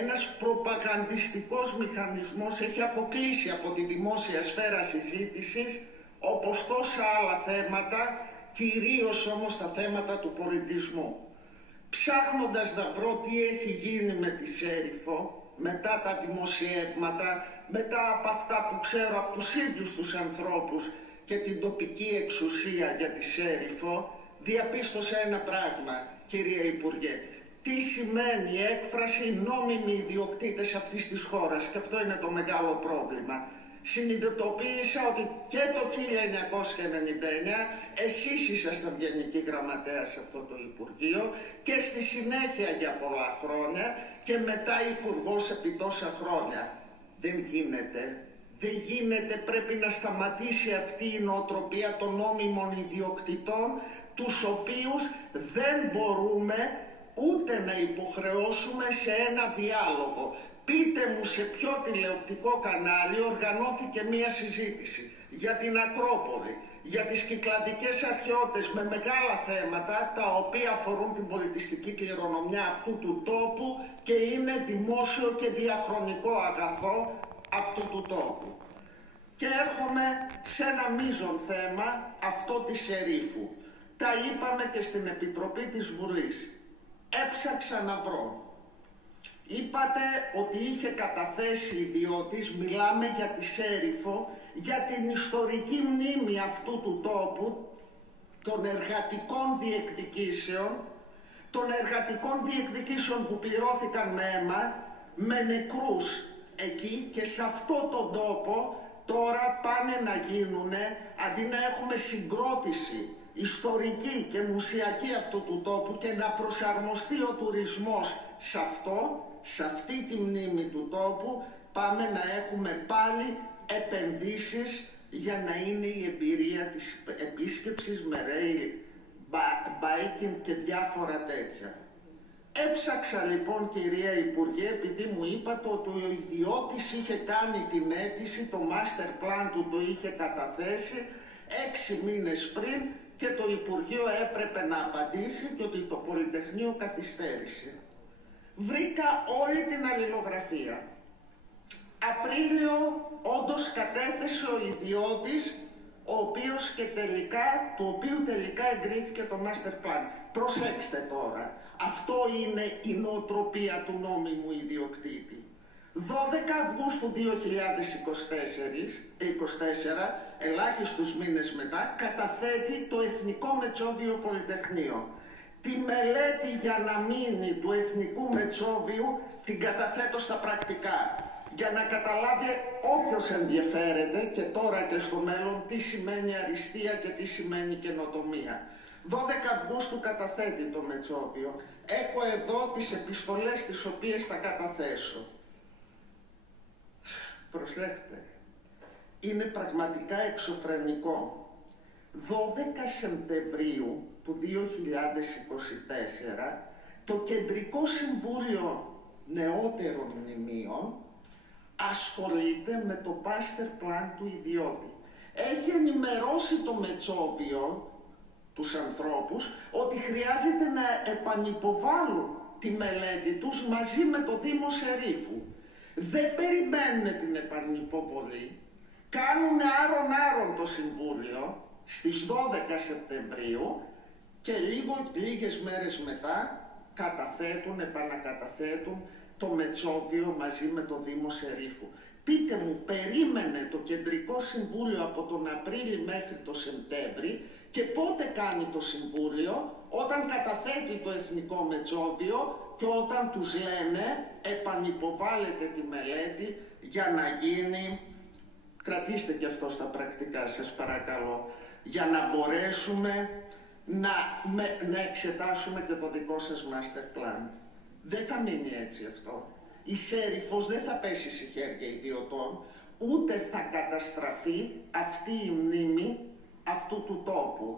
ένας προπαγανδιστικός μηχανισμός έχει αποκλείσει από τη δημόσια σφαίρα συζήτησης, όπως τόσα άλλα θέματα, κυρίως όμως τα θέματα του πολιτισμού. Ψάχνοντας να βρω τι έχει γίνει με τη Σέριφο, μετά τα δημοσιεύματα, μετά από αυτά που ξέρω από τους ίδιους τους ανθρώπους και την τοπική εξουσία για τη Σέριφο, διαπίστωσα ένα πράγμα, κύριε Υπουργέ. Τι σημαίνει η έκφραση νόμιμοι ιδιοκτήτες αυτής της χώρας, και αυτό είναι το μεγάλο πρόβλημα. Συνειδητοποίησα ότι και το 1999 εσείς ήσασταν γενική γραμματέα σε αυτό το Υπουργείο και στη συνέχεια για πολλά χρόνια και μετά υπουργός επί τόσα χρόνια. Δεν γίνεται, πρέπει να σταματήσει αυτή η νοοτροπία των νόμιμων ιδιοκτητών, τους οποίους δεν μπορούμε ούτε να υποχρεώσουμε σε ένα διάλογο. Πείτε μου σε ποιο τηλεοπτικό κανάλι οργανώθηκε μία συζήτηση για την Ακρόπολη, για τις κυκλαδικές αρχαιότητες με μεγάλα θέματα τα οποία αφορούν την πολιτιστική κληρονομιά αυτού του τόπου και είναι δημόσιο και διαχρονικό αγαθό αυτού του τόπου. Και έρχομαι σε ένα μείζον θέμα, αυτό της Σερίφου. Τα είπαμε και στην Επιτροπή της Βουλής. Έψαξα να βρω. Είπατε ότι είχε καταθέσει ιδιώτης, μιλάμε για τη Σέριφο, για την ιστορική μνήμη αυτού του τόπου, των εργατικών διεκδικήσεων που πληρώθηκαν με αίμα, με νεκρούς εκεί, και σε αυτό τον τόπο τώρα πάνε να γίνουνε, αντί να έχουμε συγκρότηση ιστορική και μουσιακή αυτού του τόπου και να προσαρμοστεί ο τουρισμός σε αυτή τη μνήμη του τόπου, πάμε να έχουμε πάλι επενδύσεις για να είναι η εμπειρία της επίσκεψης με rail, biking και διάφορα τέτοια. Έψαξα λοιπόν, κυρία Υπουργέ, επειδή μου είπατε ότι ο ιδιώτης είχε κάνει την αίτηση, το master plan του το είχε καταθέσει 6 μήνες πριν και το Υπουργείο έπρεπε να απαντήσει και ότι το Πολυτεχνείο καθυστέρησε. Βρήκα όλη την αλληλογραφία. Απρίλιο όντως κατέθεσε ο ιδιώτης, του οποίου τελικά εγκρίθηκε το master plan. Προσέξτε τώρα, αυτό είναι η νοοτροπία του νόμιμου ιδιοκτήτη. 12 Αυγούστου 2024, ελάχιστους μήνες μετά, καταθέτει το Εθνικό Μετσόβιο Πολυτεχνείο. Τη μελέτη για να μείνει του Εθνικού Μετσόβιου την καταθέτω στα πρακτικά, για να καταλάβει όποιος ενδιαφέρεται και τώρα και στο μέλλον τι σημαίνει αριστεία και τι σημαίνει καινοτομία. 12 Αυγούστου καταθέτει το Μετσόβιο. Έχω εδώ τις επιστολές τις οποίες θα καταθέσω. Προσέχτε, είναι πραγματικά εξωφρενικό. 12 Σεπτεμβρίου του 2024 το Κεντρικό Συμβούλιο Νεότερων Μνημείων ασχολείται με το master plan του ιδιώτη. Έχει ενημερώσει το Μετσόβιο, τους ανθρώπους, ότι χρειάζεται να επανυποβάλουν τη μελέτη τους μαζί με το Δήμο Σερίφου. Δεν περιμένουν την επανυποβολή, κάνουν άρον-άρον το Συμβούλιο στις 12 Σεπτεμβρίου και λίγες μέρες μετά επανακαταθέτουν το Μετσόβιο μαζί με το Δήμο Σερίφου. Πείτε μου, περίμενε το Κεντρικό Συμβούλιο από τον Απρίλη μέχρι το Σεπτέμβρη και πότε κάνει το Συμβούλιο? Όταν καταθέτει το Εθνικό Μετσόβιο και όταν τους λένε επανυποβάλλετε τη μελέτη για να γίνει, κρατήστε και αυτό στα πρακτικά σας παρακαλώ, για να μπορέσουμε να εξετάσουμε και το δικό σας master plan. Δεν θα μείνει έτσι αυτό. Η Σέριφος δεν θα πέσει σε χέρια ιδιωτών, ούτε θα καταστραφεί αυτή η μνήμη αυτού του τόπου.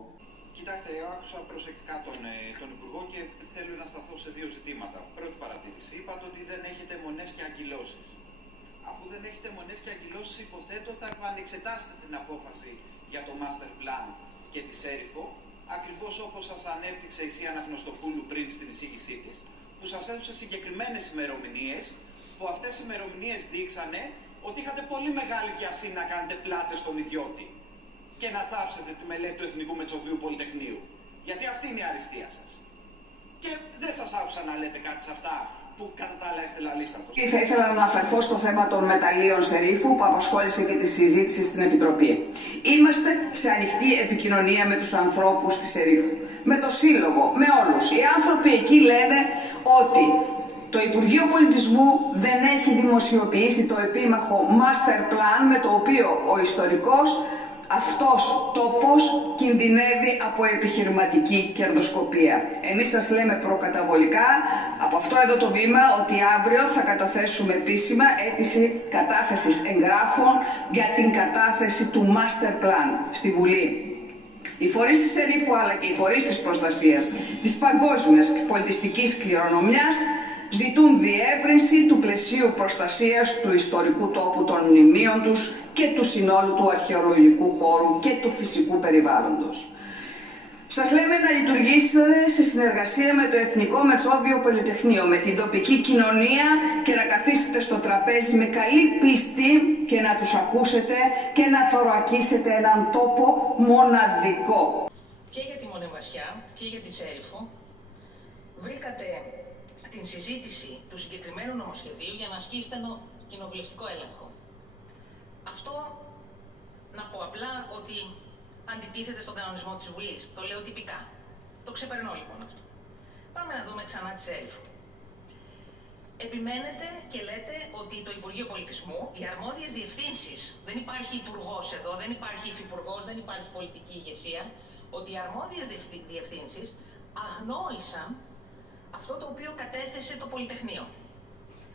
Κοιτάξτε, άκουσα προσεκτικά τον Υπουργό και θέλω να σταθώ σε δύο ζητήματα. Πρώτη παρατήρηση. Είπατε ότι δεν έχετε μονές και αγκυλώσεις. Αφού δεν έχετε μονές και αγκυλώσεις, υποθέτω θα επανεξετάσετε την απόφαση για το master plan και τη Σέριφο, ακριβώς όπως σας ανέπτυξε η Σία Αναγνωστοπούλου πριν στην εισήγησή της, που σας έδωσε συγκεκριμένες ημερομηνίες, που αυτές οι ημερομηνίες δείξανε ότι είχατε πολύ μεγάλη βιασύνη να κάνετε πλάτες στον ιδιώτη και να θάψετε τη μελέτη του Εθνικού Μετσοβίου Πολυτεχνείου. Γιατί αυτή είναι η αριστεία σας. Και δεν σας άκουσα να λέτε κάτι σε αυτά που κατά τα άλλα είστε λαλίστατος. Θα ήθελα να αναφερθώ στο θέμα των μεταλλίων Σερίφου που απασχόλησε και τη συζήτηση στην Επιτροπή. Είμαστε σε ανοιχτή επικοινωνία με τους ανθρώπους της Σερίφου, με το Σύλλογο, με όλους. Οι άνθρωποι εκεί λένε ότι το Υπουργείο Πολιτισμού δεν έχει δημοσιοποιήσει το επίμαχο master plan με το οποίο ο ιστορικός αυτός τόπος κινδυνεύει από επιχειρηματική κερδοσκοπία. Εμείς σας λέμε προκαταβολικά από αυτό εδώ το βήμα ότι αύριο θα καταθέσουμε επίσημα αίτηση κατάθεσης εγγράφων για την κατάθεση του master plan στη Βουλή. Οι φορείς της Σερίφου αλλά και οι φορείς της προστασίας της παγκόσμιας πολιτιστικής κληρονομιάς ζητούν διεύρυνση του πλαισίου προστασίας του ιστορικού τόπου των μνημείων τους και του συνόλου του αρχαιολογικού χώρου και του φυσικού περιβάλλοντος. Σας λέμε να λειτουργήσετε σε συνεργασία με το Εθνικό Μετσόβιο Πολυτεχνείο, με την τοπική κοινωνία και να καθίσετε στο τραπέζι με καλή πίστη και να τους ακούσετε και να θωρακίσετε έναν τόπο μοναδικό. Και για τη Μονεμβασιά και για τη Σέριφο βρήκατε την συζήτηση του συγκεκριμένου νομοσχεδίου για να ασκήσετε κοινοβουλευτικό έλεγχο. Αυτό να πω απλά ότι αντιτίθεται στον κανονισμό της Βουλής. Το λέω τυπικά. Το ξεπερνώ λοιπόν αυτό. Πάμε να δούμε ξανά τη Σέριφο. Επιμένετε και λέτε ότι το Υπουργείο Πολιτισμού, οι αρμόδιες διευθύνσεις, δεν υπάρχει υπουργός εδώ, δεν υπάρχει υφυπουργός, δεν υπάρχει πολιτική ηγεσία, ότι οι αρμόδιες διευθύνσεις αγνόησαν αυτό το οποίο κατέθεσε το Πολυτεχνείο.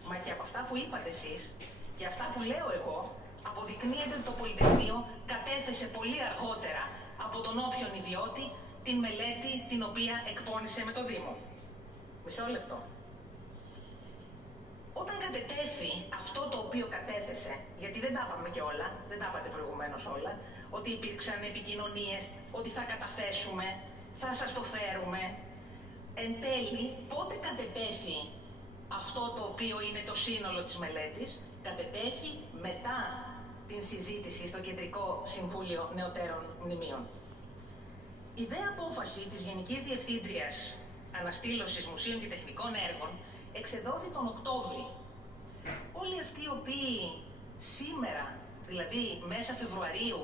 Μα και από αυτά που είπατε εσείς και αυτά που λέω εγώ, αποδεικνύεται ότι το Πολυτεχνείο κατέθεσε πολύ αργότερα από τον όποιον ιδιώτη την μελέτη την οποία εκπώνησε με το Δήμο. Μισό λεπτό. Όταν κατετέθη αυτό το οποίο κατέθεσε, γιατί δεν τα είπαμε και όλα, δεν τα είπατε προηγουμένως όλα, ότι υπήρξαν επικοινωνίες, ότι θα καταθέσουμε, θα σας το φέρουμε. Εν τέλει, πότε κατετέθη αυτό το οποίο είναι το σύνολο της μελέτης? Κατετέθη μετά την συζήτηση στο Κεντρικό Συμβούλιο Νεωτέρων Μνημείων. Η δε απόφαση της Γενικής Διευθύντριας Αναστήλωσης Μουσείων και Τεχνικών Έργων εξεδόθη τον Οκτώβρη. Όλοι αυτοί οι οποίοι σήμερα, δηλαδή μέσα Φεβρουαρίου,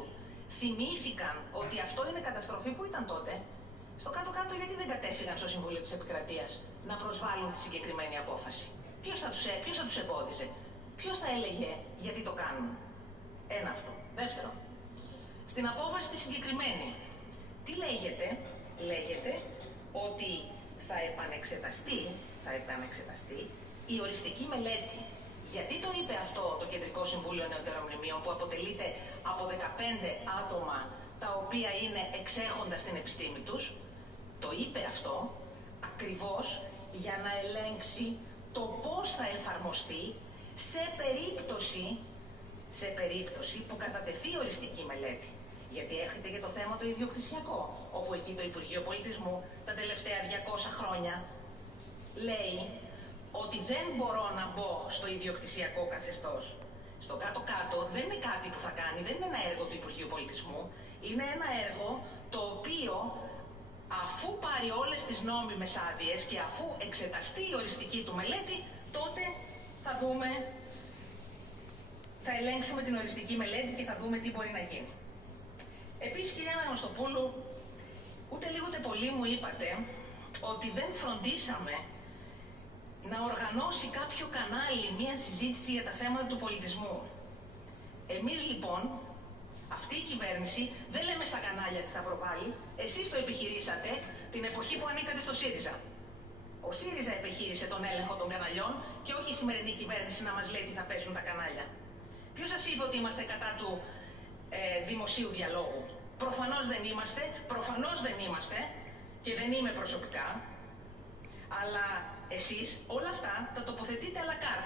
θυμήθηκαν ότι αυτό είναι καταστροφή, που ήταν τότε, στο κάτω-κάτω γιατί δεν κατέφυγαν στο Συμβούλιο της Επικρατείας να προσβάλλουν τη συγκεκριμένη απόφαση? Ποιος θα τους εμπόδιζε? Ποιος θα έλεγε γιατί το κάνουν? Ένα αυτό. Δεύτερο, στην απόφαση τη συγκεκριμένη, τι λέγεται? Λέγεται ότι θα επανεξεταστεί η οριστική μελέτη. Γιατί το είπε αυτό το Κεντρικό Συμβούλιο Νεωτέρων Μνημείων, που αποτελείται από 15 άτομα τα οποία είναι εξέχοντα στην επιστήμη τους? Το είπε αυτό ακριβώς για να ελέγξει το πώς θα εφαρμοστεί σε περίπτωση που κατατεθεί οριστική μελέτη. Γιατί έχετε και το θέμα το ιδιοκτησιακό, όπου εκεί το Υπουργείο Πολιτισμού τα τελευταία 200 χρόνια λέει ότι δεν μπορώ να μπω στο ιδιοκτησιακό καθεστώς. Στο κάτω-κάτω δεν είναι κάτι που θα κάνει, δεν είναι ένα έργο του Υπουργείου Πολιτισμού, είναι ένα έργο το οποίο αφού πάρει όλες τις νόμιμες άδειες και αφού εξεταστεί η οριστική του μελέτη, τότε θα δούμε, θα ελέγξουμε την οριστική μελέτη και θα δούμε τι μπορεί να γίνει. Επίσης, κυρία Αναστοπούλου, ούτε λίγο ούτε πολύ μου είπατε ότι δεν φροντίσαμε να οργανώσει κάποιο κανάλι μια συζήτηση για τα θέματα του πολιτισμού. Εμείς λοιπόν, αυτή η κυβέρνηση, δεν λέμε στα κανάλια τι θα προβάλλει, εσείς το επιχειρήσατε την εποχή που ανήκατε στο ΣΥΡΙΖΑ. Ο ΣΥΡΙΖΑ επιχείρησε τον έλεγχο των καναλιών και όχι η σημερινή κυβέρνηση να μας λέει τι θα παίζουν τα κανάλια. Ποιος σας είπε ότι είμαστε κατά του δημοσίου διαλόγου? Προφανώς δεν είμαστε και δεν είμαι προσωπικά, αλλά εσείς όλα αυτά τα τοποθετείτε à la carte.